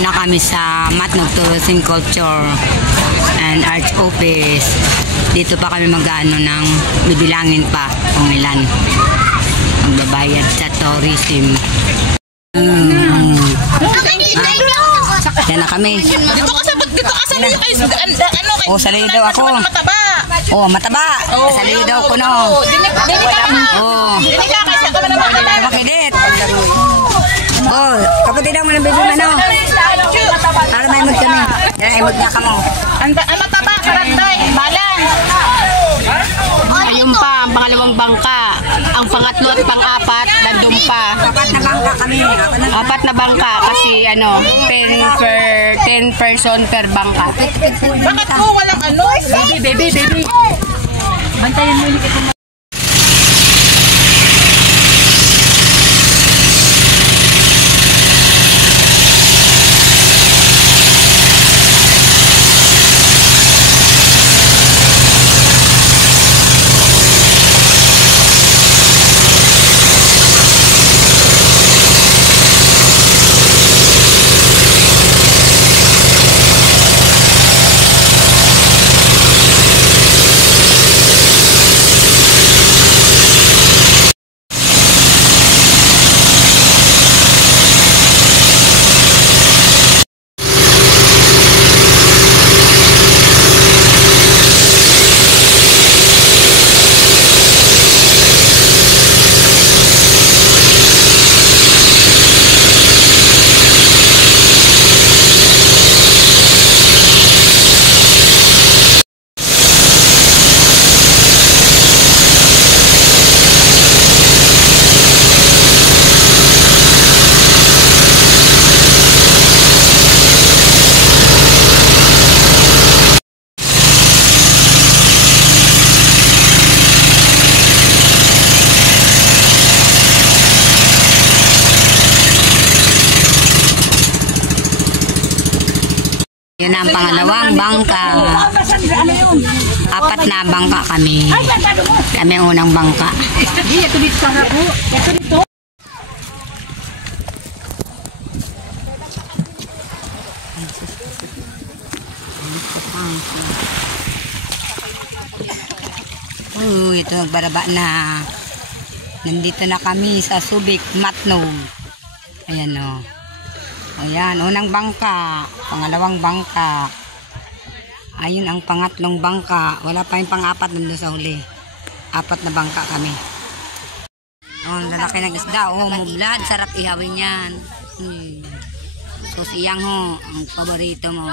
Nandito na kami sa Matnog Tourism Culture and Arts Office. Dito pa kami mag-ano ng bibilangin pa kung ilan magbabayad sa tourism. Yan na kami. Dito ka sa oh, salido daw ako. Mataba. Oh, mataba. Salido daw ko no. Dinig ka. Oh. Dinig ka kasi ka naman. Makidit. Oh, kapatid daw mo ng bibig ano. Para may mag kami. Yan ay magna ka mo. Ang mataba, karanday, balang. Ayun pa, ang pangalawang bangka. Ang pangatlo at pang-apat, nandun pa. Apat na bangka kami. Apat na bangka kasi 10 person per bangka. Bakit po walang ano? Baby. Bantayan mo ulit ito. Yun ang pangalawang bangka. Apat na bangka kami. Kami ang unang bangka. Ito nagbaraba na. Nandito na kami sa Subic, Matnog. Ayan o. Ayan, unang bangka, pangalawang bangka. Ayun ang pangatlong bangka. Wala pa yung pang-apat nandun sa huli. Apat na bangka kami. Oh, lalaki ng isda. Oh, mublad. Sarap ihawin yan. So, siyang ho, ang paborito mo.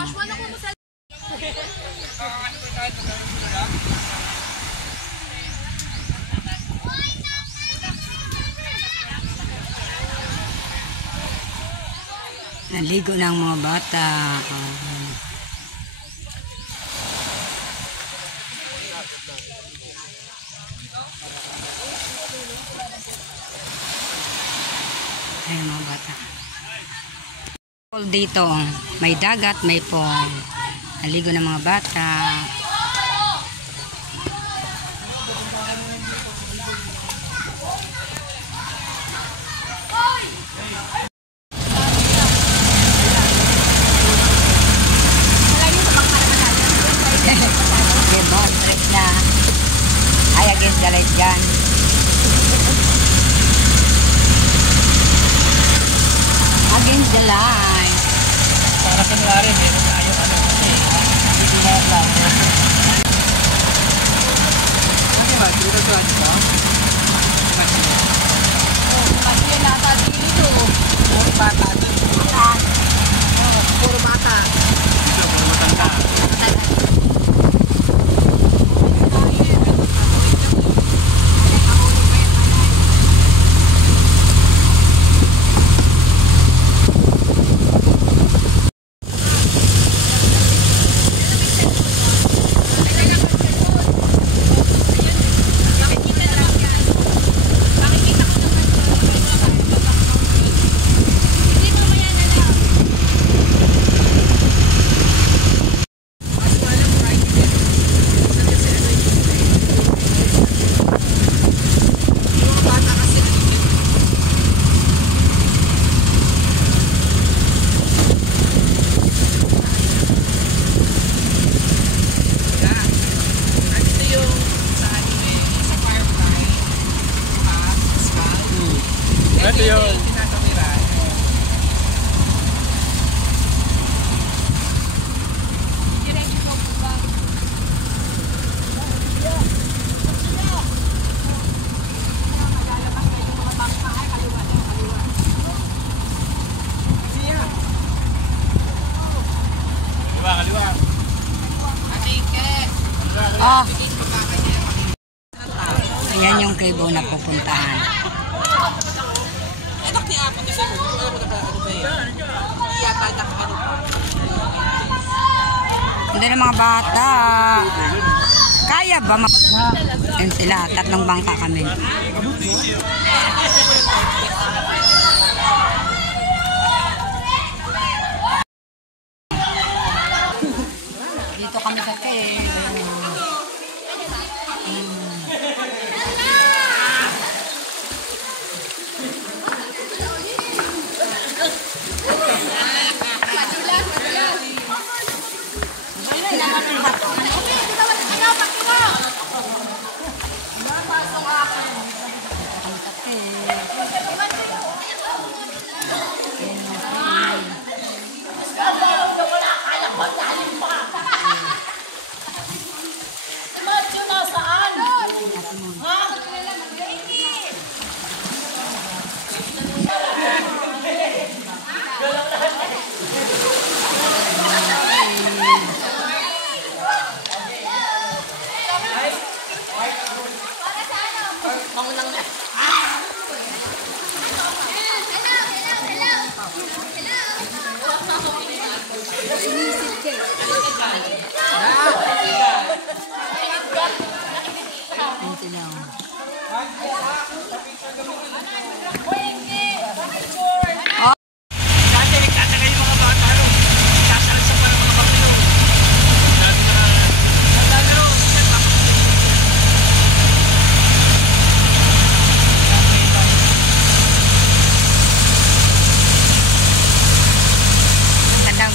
Naligo ng mga bata. Ayan mga bata. Dito, may dagat, may pond. Naligo ng mga bata. Against the light gun. Against the light. Para sa nangyari, meron na yung ano kasi hindi na lang. Ano ba? Dito sa atin ba? Kasi yan nata dito. Puro bata. Puro bata. Dito, puro matanda. Oh. Ayan yung Kibo na pupuntahan. Hindi na mga bata. Kaya ba? Yan sila. 3 bangka kami. Dito kami sa cave.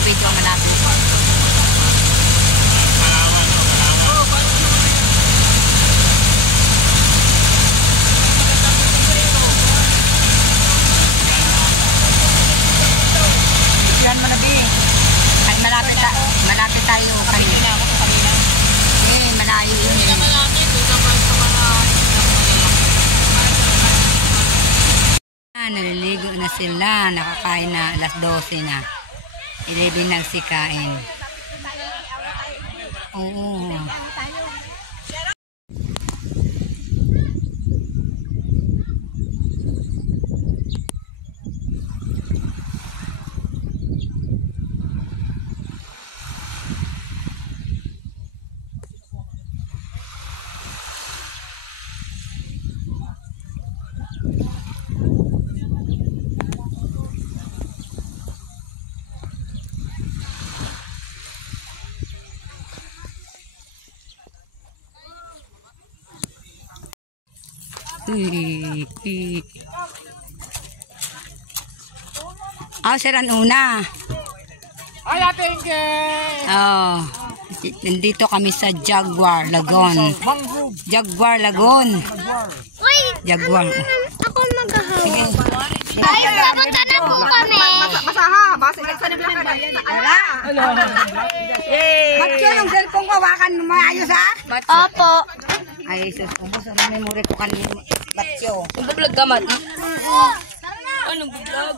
Video malapit. Yan mo na bi. Ay malapit tayo kanina. Eh, malayo yun. Naliligo na sila, nakakain na, alas 12 na. 11 nagsikain. Oo. Siran una. Ay, ating Nandito kami sa Jaguar Lagoon. Jaguar Lagoon. Jaguar. Ako maghahaw. Ay, papunta na po kami. Masaha, base nagsanib lang ka na. Matyo yung cellphone ko, hawakan mo maayos ha? Opo. Ay, sus, ubos ang memory ko kanina. Matyo. Nag-vlog ka, Mat? Anong vlog?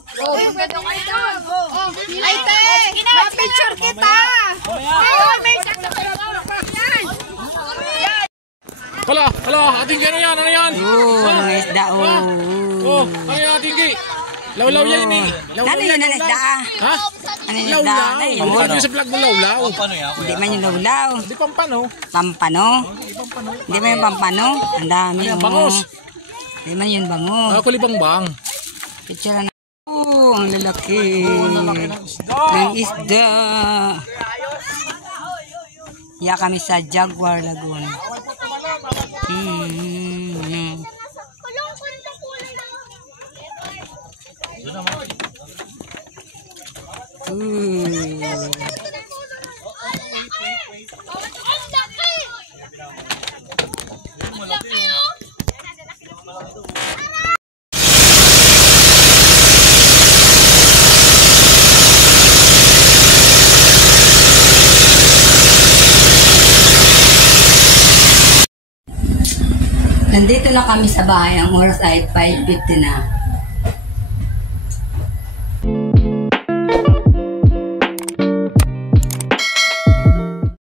Ay, te! Ma-picture kita! Hala, ating gano'n yan, ano yan? Mga isda, Ano yan, ating gi? Lawlaw yan eh. Ano yun ang isda? Ha? Ano yung isda? Lawlaw. Ang yung sa vlog mo, lawlaw. Hindi man yung lawlaw. Hindi pampano. Pampano? Hindi man yung pampano? Ang dami. Ayan, bangus. Hindi man yung bangus. Kulibangbang. Picture na. Ang lalaki. Ang isda. Iya kami sa Jaguar Lagoon. Nandito na kami sa bahay. Ang oras ay 5:50 na.